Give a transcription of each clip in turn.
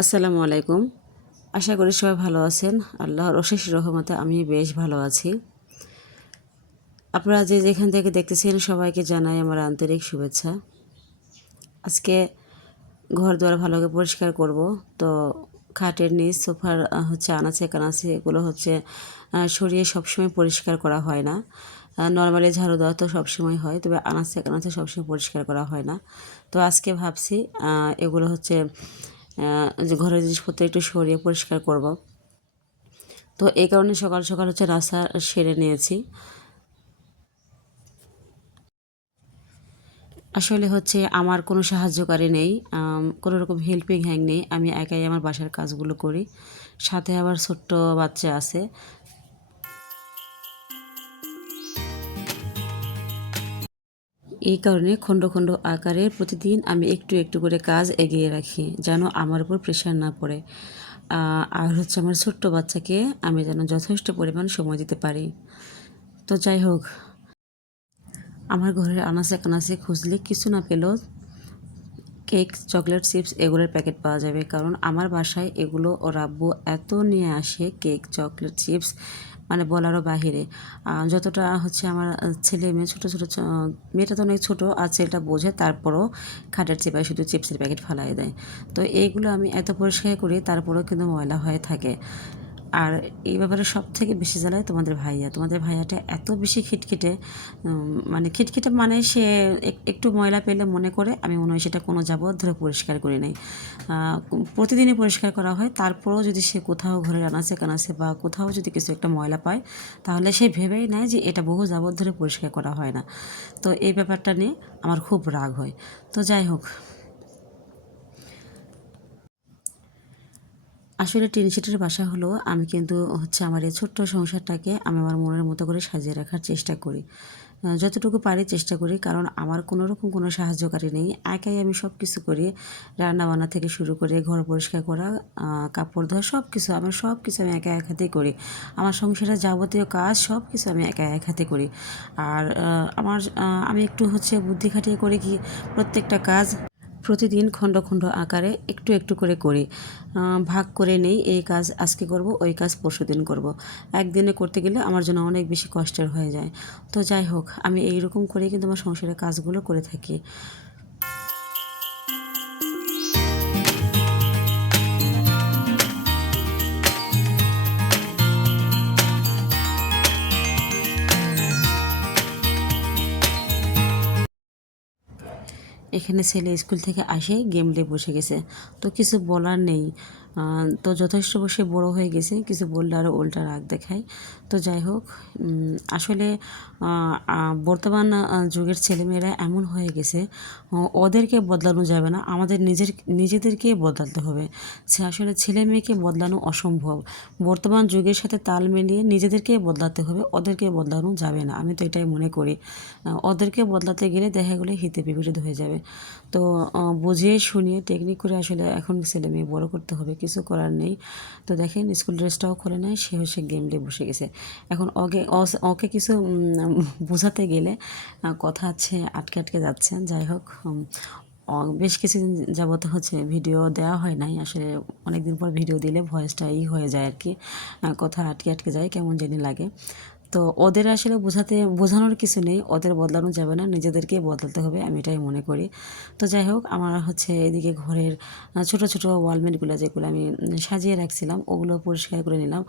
আসসালামু আলাইকুম। আশা করি সবাই ভালো আছেন। আল্লাহর অশেষ রহমতে আমি বেশ ভালো আছি। আপনারা যে যেখান থেকে দেখতেছেন সবাইকে জানাই আমার আন্তরিক শুভেচ্ছা। আজকে ঘর দুয়ার ভালো করে পরিষ্কার করব। তো খাটের নিচ সোফার হচ্ছে আনাচে কানাচে এগুলো হচ্ছে সরিয়ে সবসময় পরিষ্কার করা হয় না। নর্মালি ঝাড়ু দেওয়া তো সবসময় হয়, তবে আনাচে কানাচে সবসময় পরিষ্কার করা হয় না। তো আজকে ভাবছি এগুলো হচ্ছে যে ঘরের জিনিসপত্র একটু সরিয়ে পরিষ্কার করব। তো এই কারণে সকাল সকাল হচ্ছে রাস্তা সেরে নিয়েছি। আসলে হচ্ছে আমার কোনো সাহায্যকারী নেই, কোনো রকম হেল্পিং হ্যান্ড নেই। আমি একাই আমার বাসার কাজগুলো করি, সাথে আবার ছোট্ট বাচ্চা আছে। এই কারণে খণ্ড খণ্ড আকারে প্রতিদিন আমি একটু একটু করে কাজ এগিয়ে রাখি, যেন আমার উপর প্রেশার না পড়ে। আর হচ্ছে আমার ছোট্ট বাচ্চাকে আমি যেন যথেষ্ট পরিমাণ সময় দিতে পারি। তো যাই হোক, আমার ঘরের আনাচে কানাচে খুঁজলে কিছু না পেলেও কেক, চকলেট, চিপস এগুলোর প্যাকেট পাওয়া যাবে। কারণ আমার বাসায় এগুলো ওর আব্বু এত নিয়ে আসে, কেক, চকলেট, চিপস, মানে বলারও বাহিরে। যতটা হচ্ছে আমার ছেলে মেয়ে ছোটো ছোটো, মেয়েটা তো অনেক ছোটো আর ছেলেটা বোঝে, তারপরও খাটের চেপায় শুধু চিপসের প্যাকেট ফালাই দেয়। তো এইগুলো আমি এত পরিষ্কার করি, তারপরেও কিন্তু ময়লা হয়ে থাকে। আর এই ব্যাপারে সব থেকে বেশি জ্বালায় তোমাদের ভাইয়াটা এত বেশি খিটখিটে। মানে খিটখিটে মানে সে একটু ময়লা পেলে মনে করে আমি মনে হয় সেটা কোনো যাবৎ ধরে পরিষ্কার করি নাই। প্রতিদিনই পরিষ্কার করা হয়, তারপরেও যদি সে কোথাও ঘরের আনাচে কানাচে বা কোথাও যদি কিছু একটা ময়লা পায়, তাহলে সে ভেবেই নেয় যে এটা বহু যাবৎ ধরে পরিষ্কার করা হয় না। তো এই ব্যাপারটা নিয়ে আমার খুব রাগ হয়। তো যাই হোক, আসলে টিন শেডের বাসা হলো, আমি কিন্তু হচ্ছে আমার এই ছোট্ট সংসারটাকে আমি আমার মনের মতো করে সাজিয়ে রাখার চেষ্টা করি। যতটুকু পারি চেষ্টা করি, কারণ আমার কোনো রকম কোনো সাহায্যকারী নেই। একাই আমি সব কিছু করি, রান্নাবান্না থেকে শুরু করে ঘর পরিষ্কার করা, কাপড় ধোয়া, সব কিছু আমি একা এক হাতেই করি। আমার সংসারের যাবতীয় কাজ সব কিছু আমি একা এক হাতে করি। আর আমি একটু হচ্ছে বুদ্ধি খাটিয়ে করি কি, প্রত্যেকটা কাজ প্রতিদিন খণ্ড খণ্ড আকারে একটু একটু করে করি। ভাগ করে নেই, এই কাজ আজকে করব, ওই কাজ পরশুদিন করব। একদিনে করতে গেলে আমার জন্য অনেক বেশি কষ্টের হয়ে যায়। তো যাই হোক, আমি এইরকম করেই কিন্তু আমার সংসারের কাজগুলো করে থাকি। এখানে ছেলে স্কুল থেকে আসে গেম নিয়ে বসে গেছে, তো কিছু বলার নেই। তো যথেষ্ট বসে বড় হয়ে গেছে, কিছু বললে আরও উল্টা রাগ দেখায়। তো যাই হোক, আসলে বর্তমান যুগের ছেলেমেয়েরা এমন হয়ে গেছে, ওদেরকে বদলানো যাবে না, আমাদের নিজেদেরকে বদলাতে হবে। সে আসলে ছেলে মেয়েকে বদলানো অসম্ভব। বর্তমান যুগের সাথে তাল মিলিয়ে নিজেদেরকে বদলাতে হবে, ওদেরকে বদলানো যাবে না। আমি তো এটাই মনে করি। ওদেরকে বদলাতে গেলে দেখা গেলে হিতে বিপরীত হয়ে যাবে। তো বুঝিয়ে শুনিয়ে টেকনিক করে আসলে এখন ছেলে মেয়ে বড় করতে হবে, কিছু করার নেই। তো দেখেন, স্কুল ড্রেসটাও খোলে নাই, সে হচ্ছে গেম নিয়ে বসে গেছে। এখন ওকে কিছু বোঝাতে গেলে কথা আছে আটকে আটকে যাচ্ছে। যাই হোক, বেশ কিছুদিন যাবত হচ্ছে ভিডিও দেওয়া হয় নাই। আসলে অনেক দিন পর ভিডিও দিলে ভয়েসটা হয়ে যায় আর কি, কথা আটকে আটকে যায়, কেমন জানি লাগে। তো ওদের আসলে বোঝানোর কিছু নেই, ওদের বদলানো যাবে না, নিজেদেরকে বদলাতে হবে, আমি এটাই মনে করি। তো যাই হোক, আমার হচ্ছে এদিকে ঘরের ছোট ছোট ওয়ালমেটগুলো যেগুলো আমি সাজিয়ে রাখছিলাম, ওগুলো পরিষ্কার করে নিলাম।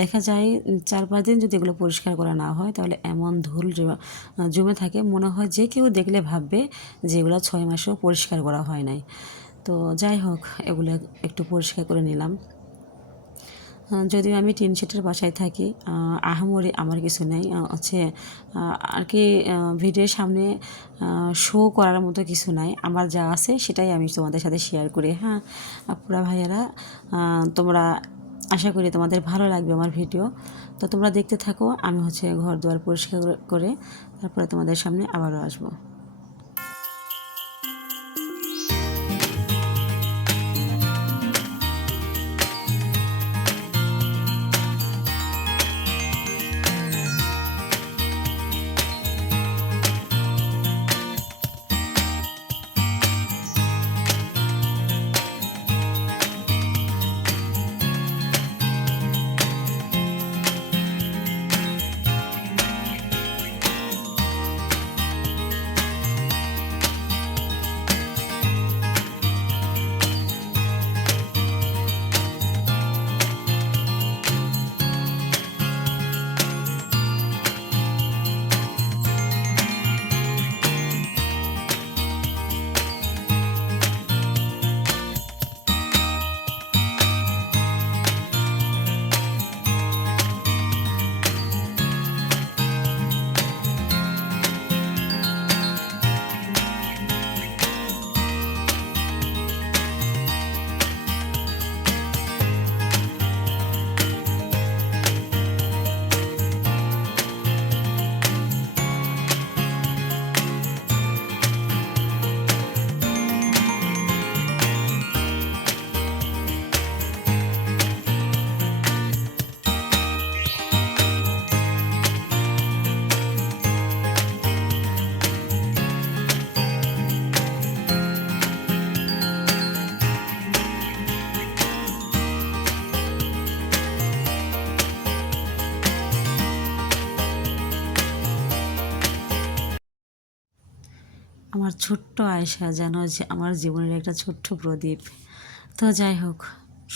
দেখা যায় 4-5 দিন যদি এগুলো পরিষ্কার করা না হয়, তাহলে এমন ধুল জমে থাকে, মনে হয় যে কেউ দেখলে ভাববে যে এগুলো 6 মাসেও পরিষ্কার করা হয় নাই। তো যাই হোক, এগুলো একটু পরিষ্কার করে নিলাম। যদিও আমি টিন শেডের বাসায় থাকি, আহামরি আমার কিছু নেই, হচ্ছে আর কি ভিডিওর সামনে শো করার মতো কিছু নাই। আমার যা আছে সেটাই আমি তোমাদের সাথে শেয়ার করি। হ্যাঁ আপুরা ভাইয়ারা, তোমরা, আশা করি তোমাদের ভালো লাগবে আমার ভিডিও। তো তোমরা দেখতে থাকো, আমি হচ্ছে ঘর দুয়ার পরিষ্কার করে তারপরে তোমাদের সামনে আবারও আসবো। আমার ছোট্ট আয়েশা যেন যে আমার জীবনের একটা ছোট্ট প্রদীপ। তো যাই হোক,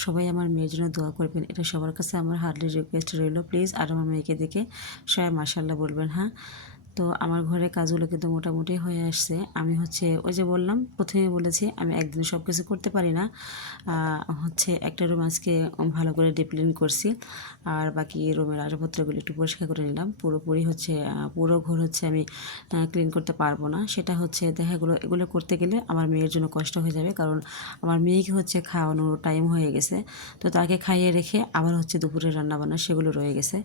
সবাই আমার মেয়ের জন্য দোয়া করবেন, এটা সবার কাছে আমার হার্ডলি রিকোয়েস্ট রইল প্লিজ। আর আমার মেয়েকে দেখে সবাই মাশাআল্লাহ বলবেন, হ্যাঁ। তো আমার ঘরে কাজগুলো কিন্তু মোটামুটি হয়ে আসছে। আমি হচ্ছে ওই যে বললাম, প্রথমে বলেছি আমি একদিনে সব কিছু করতে পারি না। হচ্ছে একটা রুম আজকে ভালো করে ডিপ ক্লিন করছি, আর বাকি রুমের আসবাবপত্রগুলো একটু পরিষ্কার করে নিলাম। পুরোপুরি হচ্ছে পুরো ঘর হচ্ছে আমি ক্লিন করতে পারবো না। সেটা হচ্ছে এগুলো করতে গেলে আমার মেয়ের জন্য কষ্ট হয়ে যাবে, কারণ আমার মেয়েকে হচ্ছে খাওয়ানোর টাইম হয়ে গেছে। তো তাকে খাইয়ে রেখে আবার হচ্ছে দুপুরে রান্নাবান্না সেগুলো রয়ে গেছে।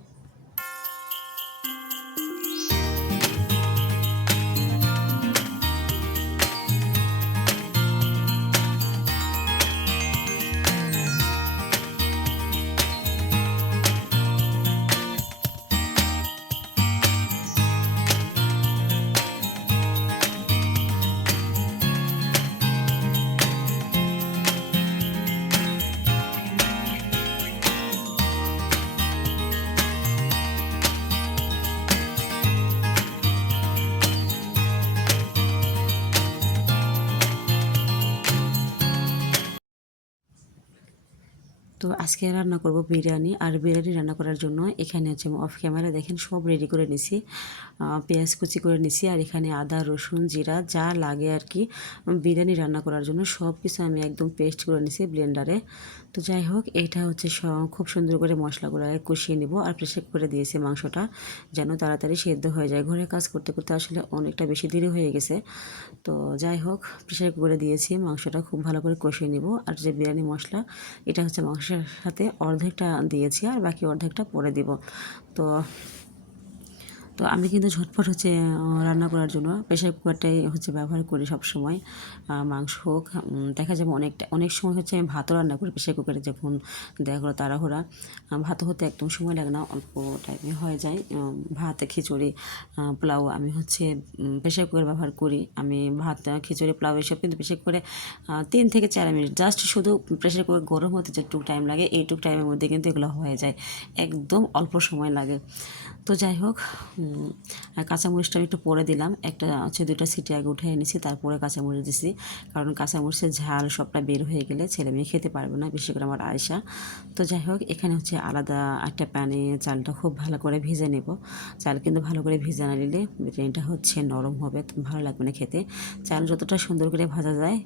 তো আজকে রান্না করব বিরিয়ানি। আর বিরিয়ানি রান্না করার জন্য এখানে হচ্ছে আমি অফ ক্যামেরা দেখেন সব রেডি করে নিছি। পেঁয়াজ কুচি করে নিছি, আর এখানে আদা রসুন জিরা যা লাগে আর কি বিরিয়ানি রান্না করার জন্য সব কিছু আমি একদম পেস্ট করে নিছি ব্লেন্ডারে। তো যাই হোক, এটা হচ্ছে খুব সুন্দর করে মশলাগুলো কষিয়ে নিব। আর প্রেসার করে দিয়েছি মাংসটা যেন তাড়াতাড়ি সেদ্ধ হয়ে যায়। ঘরে কাজ করতে করতে আসলে অনেকটা বেশি দেরি হয়ে গেছে। তো যাই হোক, প্রেসার কুকারে দিয়েছি, মাংসটা খুব ভালো করে কষিয়ে নিব। আর যে বিরিয়ানি মশলা, এটা হচ্ছে মাংসের সাথে অর্ধেকটা দিয়েছি আর বাকি অর্ধেকটা পরে দিব। তো তো আমি কিন্তু ঝটপট হচ্ছে রান্না করার জন্য প্রেশার কুকারটাই হচ্ছে ব্যবহার করি সব সময়। মাংস হোক, দেখা যাবে অনেক সময় হচ্ছে আমি ভাতও রান্না করি প্রেশার কুকারে, যখন দেখা গেলো তাড়াহুড়া। ভাত হতে একদম সময় লাগে না, অল্প টাইমে হয়ে যায়। ভাত খিচুড়ি পোলাও আমি হচ্ছে প্রেশার কুকার ব্যবহার করি। আমি ভাত খিচুড়ি পোলাও এসব কিন্তু প্রেশার কুকারে 3 থেকে 4 মিনিট জাস্ট শুধু প্রেশার কুকার গরম হতে যেটুকু টাইম লাগে এইটুকু টাইমের মধ্যে কিন্তু এগুলো হয়ে যায়, একদম অল্প সময় লাগে। তো যাই হোক, কাঁচামরিচটা আমি একটু পরে দিলাম, একটা হচ্ছে 2টা সিটি আগে উঠে এনেছি, তারপরে কাঁচামরিচ দিছি। কারণ কাঁচামরিচের ঝাল সবটা বের হয়ে গেলে ছেলে মেয়ে খেতে পারবে না, বিশেষ করে আমার আয়েশা। তো যাই হোক, এখানে হচ্ছে আলাদা একটা প্যানে চালটা খুব ভালো করে ভেজে নেব। চাল কিন্তু ভালো করে ভেজে না নিলে বিরিয়ানিটা হচ্ছে নরম হবে, ভালো লাগবে না খেতে। চাল যতটা সুন্দর করে ভাজা যায়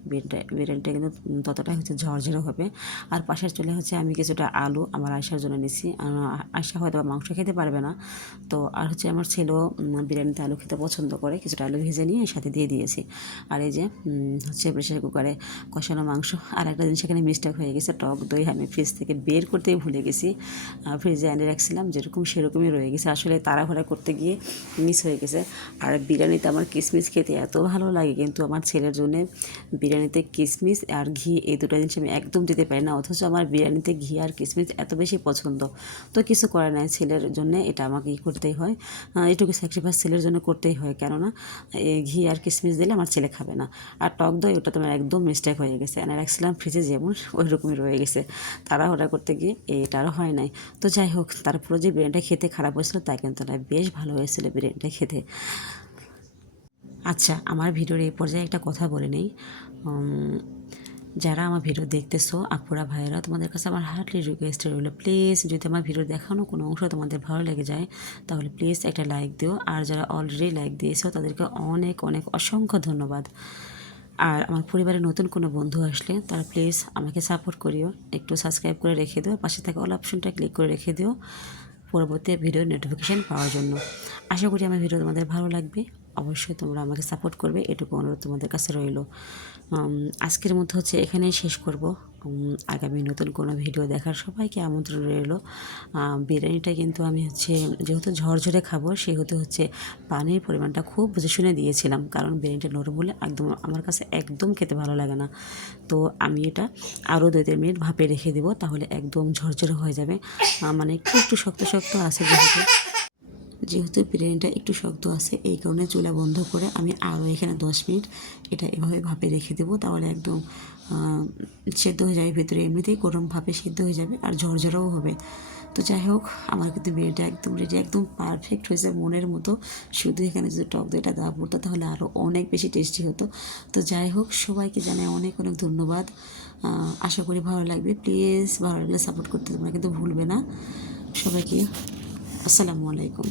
বিরিয়ানিটা কিন্তু ততটাই হচ্ছে ঝরঝরে হবে। আর পাশের চুলে হচ্ছে আমি কিছুটা আলু আমার আয়েশার জন্য নিছি। আয়েশা হয়তো মাংস খেতে পারবে না, তো আর হচ্ছে আমার ছেলেও বিরিয়ানিতে আলু খেতে পছন্দ করে, কিছুটা আলু ভেজে নিয়ে এর সাথে দিয়ে দিয়েছি। আর এই যে হচ্ছে প্রেশার কুকারে কষানো মাংস। আর একটা জিনিস এখানে মিস্টেক হয়ে গেছে, টক দই আমি ফ্রিজ থেকে বের করতেই ভুলে গেছি। ফ্রিজে এনে রাখছিলাম, যেরকম সেরকমই রয়ে গেছে, আসলে তাড়াহুড়া করতে গিয়ে মিস হয়ে গেছে। আর বিরিয়ানিতে আমার কিশমিশ খেতে এত ভালো লাগে, কিন্তু আমার ছেলের জন্য বিরিয়ানিতে কিশমিশ আর ঘি এই দুটো জিনিস আমি একদম দিতে পারি না, অথচ আমার বিরিয়ানিতে ঘি আর কিশমিশ এত বেশি পছন্দ। তো কিছু করে নাই, ছেলের জন্য এটা আমাকে করতেই হয়, এটুকু স্যাক্রিফাইস ছেলের জন্য করতেই হয়, কেননা এই ঘি আর কিশমিশ দিলে আমার ছেলে খাবে না। আর টক দই ওটা তোমার একদম মিস্টেক হয়ে গেছে, এনে রাখছিলাম ফ্রিজে যেমন ওই রকমই রয়ে গেছে, তাড়াহুড়া করতে গিয়ে এটারও হয় নাই। তো যাই হোক, তারপরে যে বিরিয়ানিটা খেতে খারাপ হয়েছিল তা কিন্তু না, বেশ ভালো হয়েছিল বিরিয়ানিটা খেতে। আচ্ছা, আমার ভিডিওর এই পর্যায়ে একটা কথা বলে নেই। যারা আমার ভিডিও দেখতেছো আপুরা ভাইয়েরা, তোমাদের কাছে আমার হার্টলি রিকোয়েস্ট রইল, প্লিজ যদি আমার ভিডিও দেখানো কোনো অংশ তোমাদের ভালো লেগে যায় তাহলে প্লিজ একটা লাইক দিও। আর যারা অলরেডি লাইক দিয়েছো তাদেরকে অনেক অনেক অসংখ্য ধন্যবাদ। আর আমার পরিবারে নতুন কোনো বন্ধু আসলে তারা প্লিজ আমাকে সাপোর্ট করিও, একটু সাবস্ক্রাইব করে রেখে দিও, পাশে থাকা অল অপশনটা ক্লিক করে রেখে দিও পরবর্তী ভিডিওর নোটিফিকেশান পাওয়ার জন্য। আশা করি আমার ভিডিও তোমাদের ভালো লাগবে, অবশ্যই তোমরা আমাকে সাপোর্ট করবে, এটুকু অনুরোধ তোমাদের কাছে রইল। আজকের মধ্যে হচ্ছে এখানেই শেষ করব। আগামী নতুন কোনো ভিডিও দেখার সবাইকে আমন্ত্রণ রইল। বিরিয়ানিটা কিন্তু আমি হচ্ছে যেহেতু ঝরঝরে খাবো সেহেতু হচ্ছে পানির পরিমাণটা খুব বুঝে শুনে দিয়েছিলাম, কারণ বিরিয়ানিটা নরম হলে একদম আমার কাছে একদম খেতে ভালো লাগে না। তো আমি এটা আরও 2-3 মিনিট ভাপে রেখে দেবো, তাহলে একদম ঝরঝরে হয়ে যাবে। মানে একটু একটু শক্ত শক্ত আছে যেহেতু বিরিয়ানিটা একটু শক্ত আছে, এই কারণে চুলা বন্ধ করে আমি আরও এখানে 10 মিনিট এটা এভাবে ভাপে রেখে দেবো, তাহলে একদম সেদ্ধ হয়ে যাবে, ভেতরে এমনিতেই গরম ভাপে সিদ্ধ হয়ে যাবে আর ঝরঝরেও হবে। তো যাই হোক, আমার কিন্তু বিরিয়ানিটা একদম রেডি, একদম পারফেক্ট হয়েছে মনের মতো। শুধু এখানে যদি টক দইটা দেওয়া পড়তো তাহলে আরও অনেক বেশি টেস্টি হতো। তো যাই হোক, সবাইকে জানাই অনেক অনেক ধন্যবাদ। আশা করি ভালো লাগবে। প্লিজ ভালো লাগলে সাপোর্ট করতে তোমরা কিন্তু ভুলবে না। সবাইকে আসসালামু আলাইকুম।